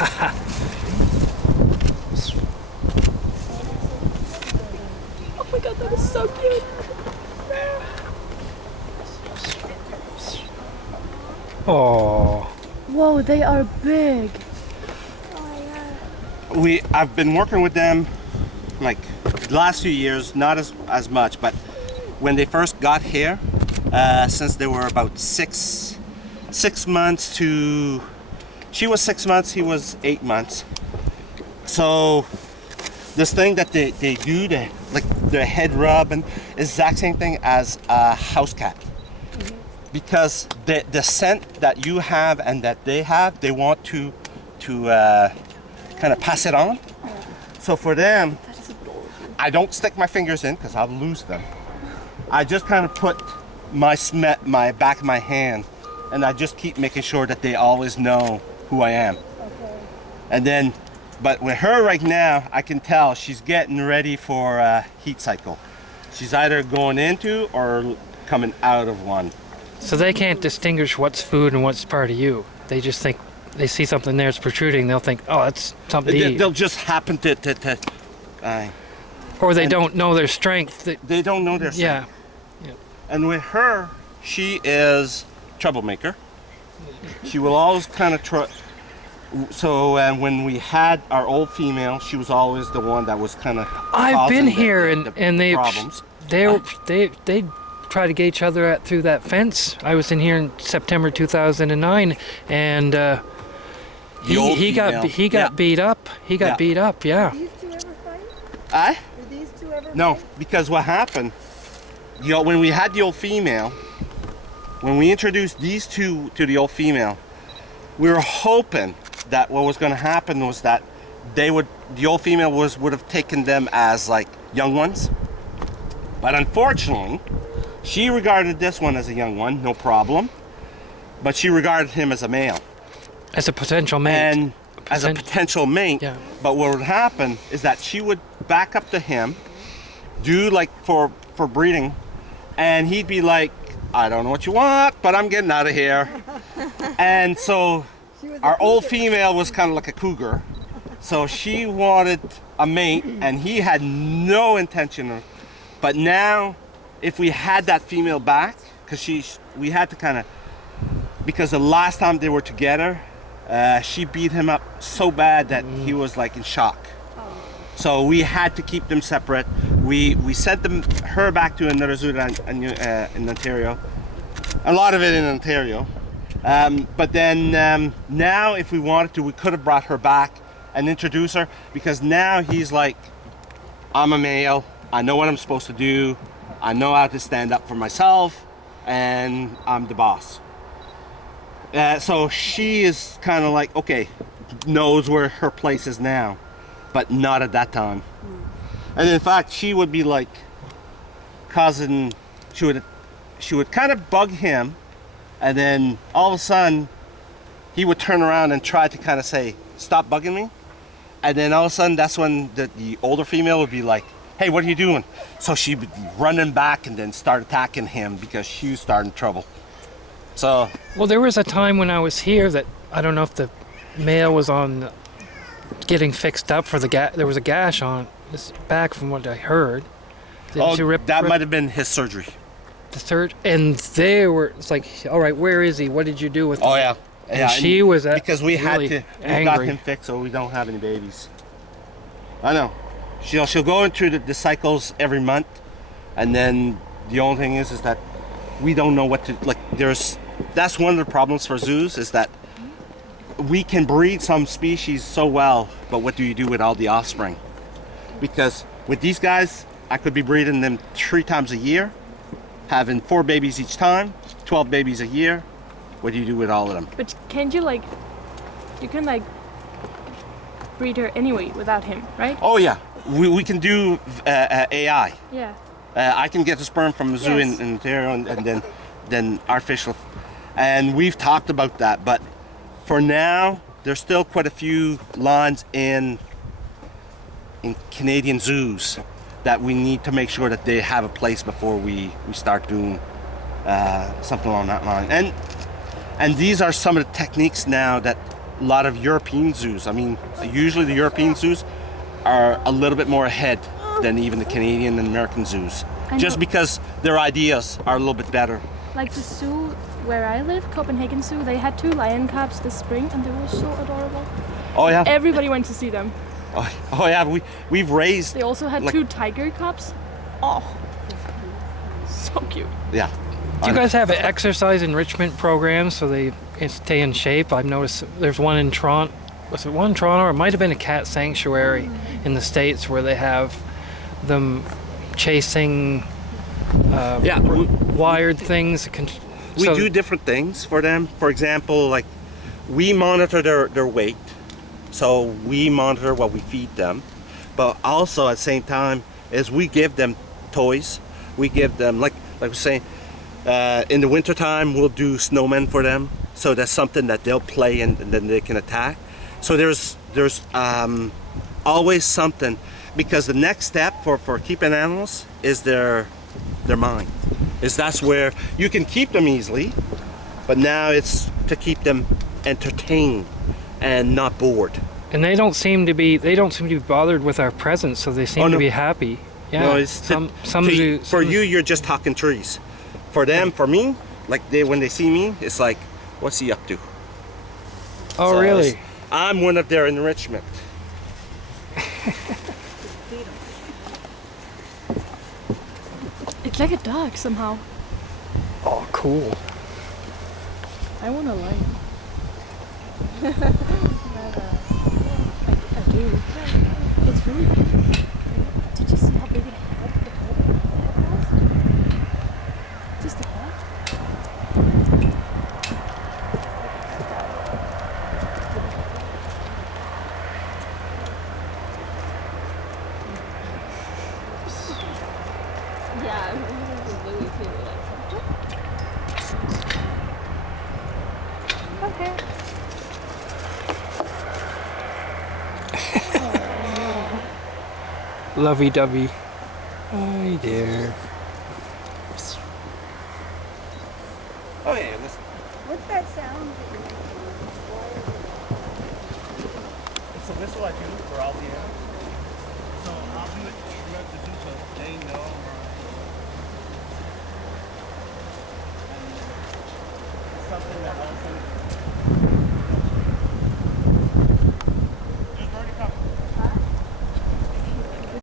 Oh my god, that is so cute. Oh. Whoa, they are big. I've been working with them like the last few years, not as much, but when they first got here, since they were about six months to, she was 6 months, he was 8 months. So this thing that they do, like the head rub, and exact same thing as a house cat. Because the scent that you have and that they have, they want to kind of pass it on. So for them, I don't stick my fingers in because I'll lose them. I just kind of put my back of my hand, and I just keep making sure that they always know who I am. Okay. And then, but with her right now, I can tell she's getting ready for a heat cycle. She's either going into or coming out of one. So they can't distinguish what's food and what's part of you. They just think they see something there that's protruding. They'll think, oh, that's something to eat. They'll just happen to Or they don't know their strength. they don't know their strength. Yeah. And with her, she is troublemaker. She will always kind of so when we had our old female, she was always the one that was kind of I've been here and they problems. They try to get each other through that fence. I was in here in September 2009, and he got beat up. He got beat up. Yeah. Did these two ever fight? Did these two ever No, fight? because what happened, when we had the old female, when we introduced these two to the old female, we were hoping that what was going to happen was that the old female would have taken them as like young ones. But unfortunately, she regarded this one as a young one, no problem. But she regarded him as a male. As a potential mate. And as a potential mate. Yeah. But what would happen is that she would back up to him, do like for breeding, and he'd be like, I don't know what you want, but I'm getting out of here. And so our old female was kind of like a cougar. So she wanted a mate, and he had no intention of. But now, if we had that female back, because we had to kind of, because the last time they were together, she beat him up so bad that he was like in shock. So we had to keep them separate. We sent her back to another zoo in Ontario. A lot of it in Ontario. But then now, if we wanted to, we could have brought her back and introduced her, because now he's like, I'm a male. I know what I'm supposed to do. I know how to stand up for myself, and I'm the boss. So she is kind of like, okay, knows where her place is now, but not at that time. And in fact, she would be like causing, she would kind of bug him, and then all of a sudden, he would turn around and try to kind of say, stop bugging me. And then all of a sudden, that's when the older female would be like, hey, what are you doing? So she would be running back and then start attacking him because she was starting trouble. So. Well, there was a time when I was here that I don't know if the male was on getting fixed up for there was a gash on his back from what I heard. That might have been his surgery. The third, and it's like, all right, where is he? What did you do with him? Oh yeah. And yeah, she was because we really we angry. got him fixed, so we don't have any babies. I know. She'll go into the cycles every month, and then the only thing is that we don't know what to like. That's one of the problems for zoos, is that we can breed some species so well, but what do you do with all the offspring? Because with these guys, I could be breeding them 3 times a year, having 4 babies each time, 12 babies a year. What do you do with all of them? But can't you you can breed her anyway without him, right? Oh yeah, we can do AI. Yeah. I can get the sperm from a zoo Yes. in Ontario, and then artificial. And we've talked about that, but for now, there's still quite a few lines in Canadian zoos that we need to make sure that they have a place before we start doing something along that line. And these are some of the techniques now that a lot of European zoos. I mean, usually the European zoos are a little bit more ahead than even the Canadian and American zoos. Just because their ideas are a little bit better. Like the zoo where I live, Copenhagen Zoo, they had 2 lion cubs this spring and they were so adorable. Oh yeah. Everybody went to see them. Oh yeah. We've raised. They also had like, 2 tiger cubs. Oh, so cute. Yeah. Do you guys have exercise enrichment programs so they stay in shape? I've noticed there's one in Toronto. Was it one in Toronto, or it might have been a cat sanctuary in the States where they have them chasing wired things. We do different things for them. For example, like we monitor their weight, so we monitor what we feed them. But also at the same time is we give them toys. We give them like we're saying in the wintertime we'll do snowmen for them. So that's something that they'll play and then they can attack. So there's always something, because the next step for keeping animals is their mind. That's where you can keep them easily, but now it's to keep them entertained and not bored. And they don't seem to be bothered with our presence, so they seem to be happy. Yeah. No, it's for you, you're just talking trees. For them, for me, like when they see me, it's like, what's he up to? Oh, so really? I'm one of their enrichment. It's like a dog somehow. Oh, cool. I want a lion. I do. It's really big. Did you see how big it had? The head was? Just a head? Yeah, I'm really too. Okay. Lovey-dovey. Hi there. Oh yeah, listen. What's that sound? It's a whistle I do for all the animals. So I'll do it throughout the zoo so they know. It's something that